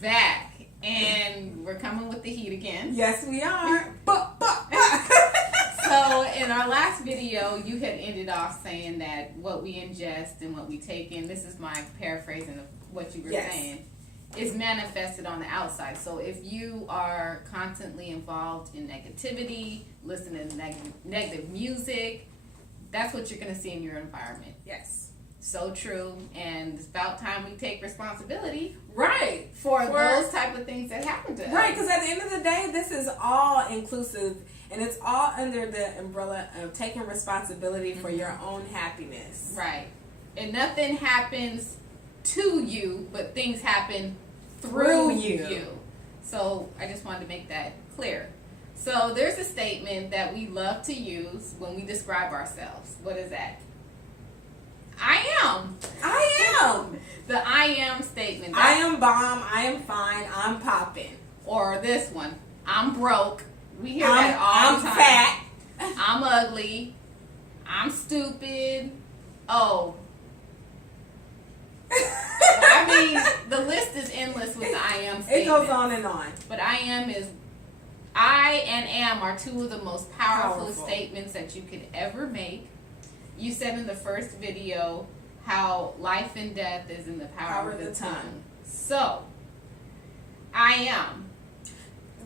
back, and we're coming with the heat again. Yes, we are. So in our last video, you had ended off saying that what we ingest and what we take in, this is my paraphrasing of what you were saying, is manifested on the outside. So if you are constantly involved in negativity, listening to negative music, that's what you're going to see in your environment. Yes. So true. And it's about time we take responsibility Right. for those type of things that happen to us. Right, because at the end of the day, this is all inclusive, and it's all under the umbrella of taking responsibility for your own happiness. Right. And nothing happens to you, but things happen through you. So I just wanted to make that clear. So there's a statement that we love to use when we describe ourselves. What is that? I am. I am. The I am statement. I am bomb. I am fine. I'm popping. Or this one. I'm broke. We hear that all the time. I'm fat. I'm ugly. I'm stupid. Oh. I mean, the list is endless with the I am statement. It goes on and on. But I am is, I and am are two of the most powerful statements that you could ever make. You said in the first video how life and death is in the power of the tongue. So, I am.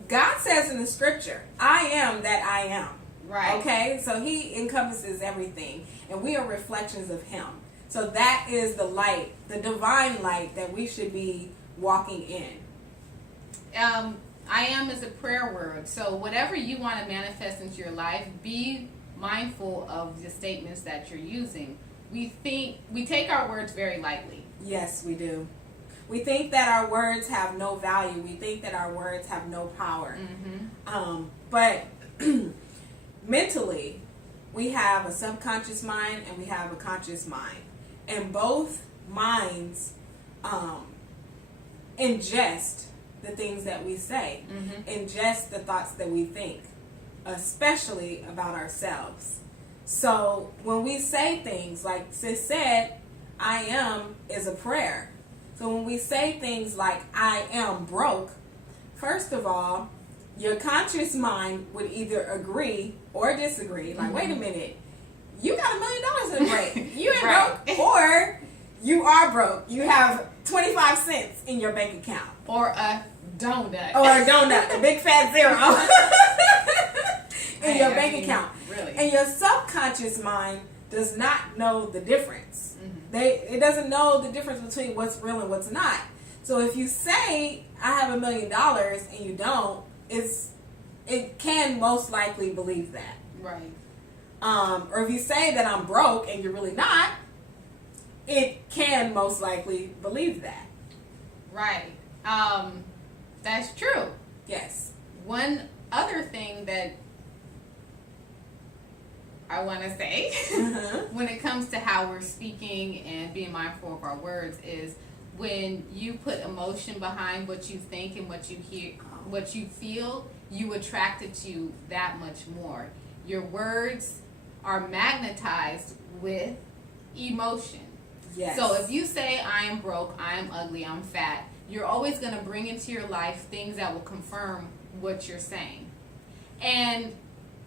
God says in the scripture, I am that I am. Right. Okay? So he encompasses everything. And we are reflections of him. So that is the light, the divine light that we should be walking in. I am is a prayer word. So whatever you want to manifest into your life, be mindful of the statements that you're using. We take our words very lightly. Yes, we do. We think that our words have no value. We think that our words have no power. Mm-hmm. But mentally, we have a subconscious mind and we have a conscious mind. And both minds ingest the things that we say, ingest the thoughts that we think, especially about ourselves. So when we say things like Sis said, I am is a prayer. So when we say things like I am broke, first of all, your conscious mind would either agree or disagree. Like, wait a minute, you got $1 million in the bank. You ain't Right. broke. Or you are broke. You have 25 cents in your bank account. Or a donut. Or a donut, a big fat zero in your bank account. Really. And your subconscious mind does not know the difference. It doesn't know the difference between what's real and what's not. So if you say I have $1 million and you don't, it can most likely believe that. Right. Or if you say that I'm broke and you're really not, it can most likely believe that. Right. That's true. Yes. One other thing that I want to say when it comes to how we're speaking and being mindful of our words is when you put emotion behind what you think and what you hear, what you feel, you attract it to that much more. Your words are magnetized with emotion. Yes. So if you say I am broke, I am ugly, I'm fat, you're always going to bring into your life things that will confirm what you're saying. And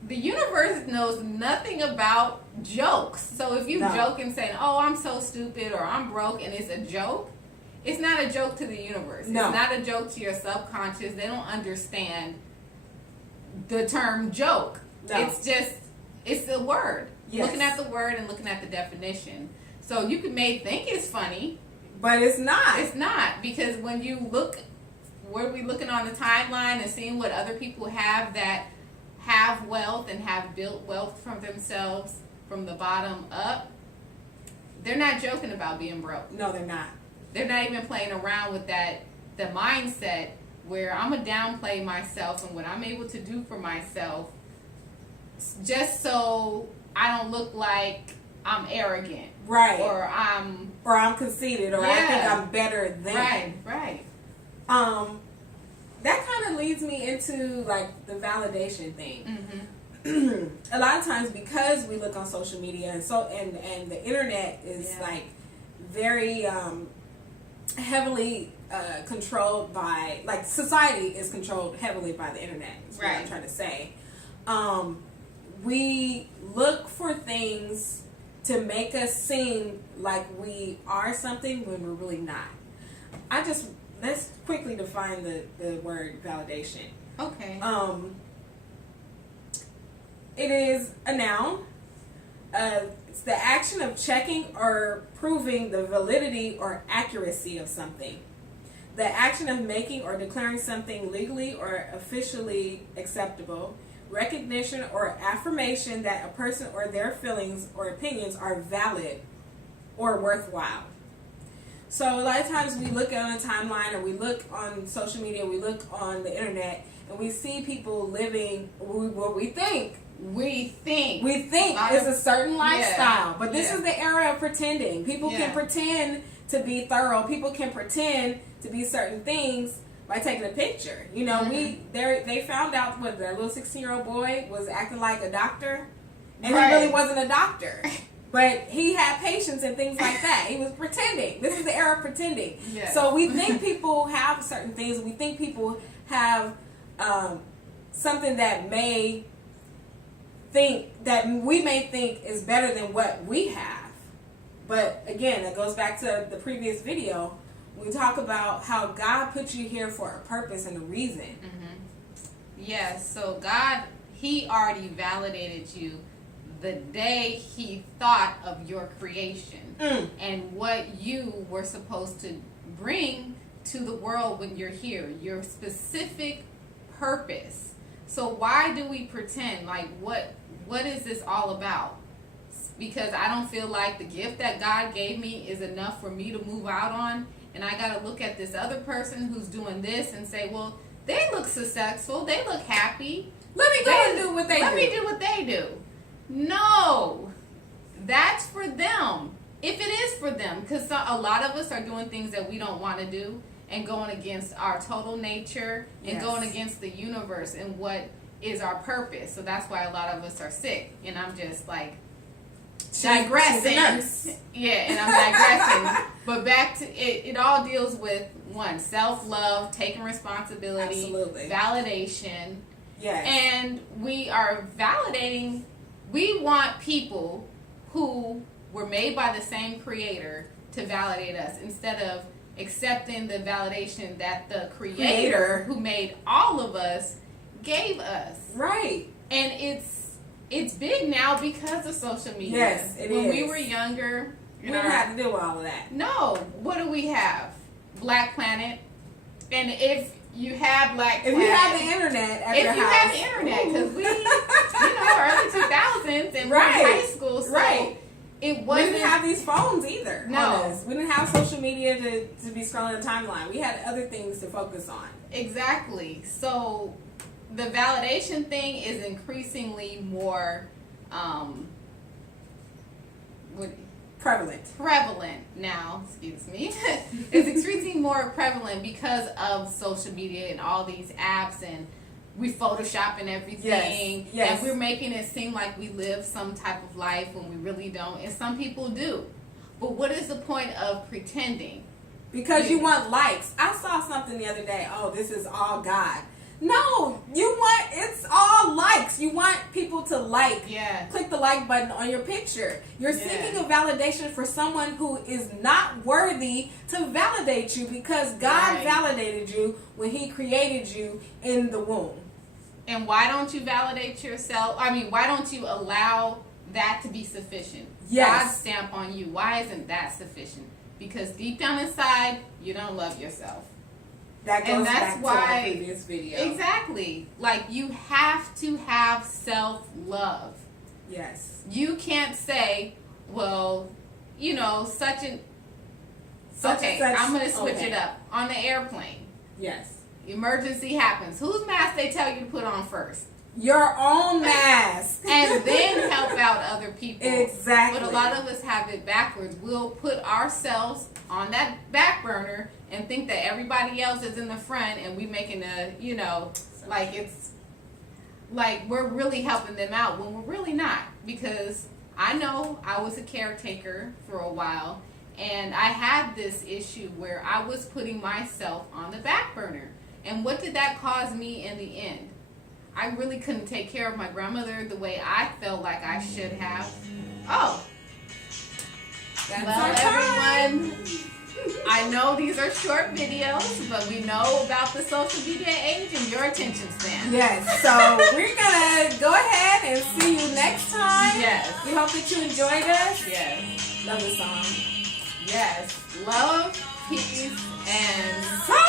the universe knows nothing about jokes. So if you joke and say, oh, I'm so stupid or I'm broke and it's a joke, it's not a joke to the universe. No. It's not a joke to your subconscious. They don't understand the term joke. No. It's a word. Yes. Looking at the word and looking at the definition. So you may think it's funny, but it's not. It's not, because when you look, where we looking on the timeline and seeing what other people have that have wealth and have built wealth from themselves from the bottom up, they're not joking about being broke. No, they're not. They're not even playing around with the mindset where I'm going to downplay myself and what I'm able to do for myself just so I don't look like I'm arrogant. Right. Or I'm conceited, or I think I'm better than. Right. That kind of leads me into like the validation thing. A lot of times, because we look on social media and the internet is like very heavily controlled by, like, society is controlled heavily by the internet. Is what I'm trying to say. We look for things to make us seem like we are something when we're really not. Let's quickly define the word validation. Okay. It is a noun. It's the action of checking or proving the validity or accuracy of something. The action of making or declaring something legally or officially acceptable. Recognition or affirmation that a person or their feelings or opinions are valid or worthwhile. So a lot of times we look on a timeline, or we look on social media, we look on the internet, and we see people living what we think is a certain lifestyle. But this is the era of pretending. People can pretend to be thorough. People can pretend to be certain things by taking a picture. You know, they found out what their little 16-year-old boy was acting like a doctor, and he really wasn't a doctor. But he had patience and things like that. He was pretending. This is the era of pretending. Yes. So we think people have certain things. We think people have something that we may think is better than what we have. But again, it goes back to the previous video. We talk about how God put you here for a purpose and a reason. Mm-hmm. Yes. So God, He already validated you the day He thought of your creation and what you were supposed to bring to the world when you're here, your specific purpose. So why do we pretend? Like, what is this all about? Because I don't feel like the gift that God gave me is enough for me to move out on, and I got to look at this other person who's doing this and say, well, they look successful, they look happy, let me go and do what they do. Let me do what they do. No, that's for them. If it is for them, because a lot of us are doing things that we don't want to do and going against our total nature and going against the universe and what is our purpose. So that's why a lot of us are sick. And I'm just like digressing. Yeah, and I'm digressing. But back to it, it all deals with one, self-love, taking responsibility, validation. Yes. And we are validating. We want people who were made by the same creator to validate us instead of accepting the validation that the creator who made all of us gave us. Right. And it's big now because of social media. Yes, it is. When we were younger, we didn't have to do all of that. No. What do we have? Black Planet. And if you have Black Planet, if you have the internet at your house. If you have the internet, because we, early 2000s and we're in high school, so it wasn't. We didn't have these phones either. No. We didn't have social media to be scrolling the timeline. We had other things to focus on. Exactly. So the validation thing is increasingly more prevalent now, excuse me. It's increasingly more prevalent because of social media and all these apps, and we Photoshop and everything. Yes. And we're making it seem like we live some type of life when we really don't, and some people do. But what is the point of pretending? Because you want likes. I saw something the other day. Oh, this is all God. No, it's all likes. You want people to click the like button on your picture. You're seeking a validation for someone who is not worthy to validate you, because God validated you when He created you in the womb. And why don't you validate yourself? I mean, why don't you allow that to be sufficient? Yes. God's stamp on you. Why isn't that sufficient? Because deep down inside, you don't love yourself. That goes back to our previous video. Exactly. Like, you have to have self-love. Yes. You can't say, well, such and such. I'm going to switch it up. On the airplane. Yes. Emergency happens. Whose mask they tell you to put on first? Your own mask. And then help out other people. Exactly. But a lot of us have it backwards. We'll put ourselves on that back burner and think that everybody else is in the front, and we making it's like we're really helping them out when we're really not. Because I know I was a caretaker for a while, And I had this issue where I was putting myself on the back burner. And what did that cause me in the end? I really couldn't take care of my grandmother the way I felt like I should have. Oh, That's well, our time. everyone, I know these are short videos, but we know about the social media age and your attention span. Yes, so we're gonna go ahead and see you next time. Yes. We hope that you enjoyed us. Yes. Love the song. Yes. Love, peace, and Song.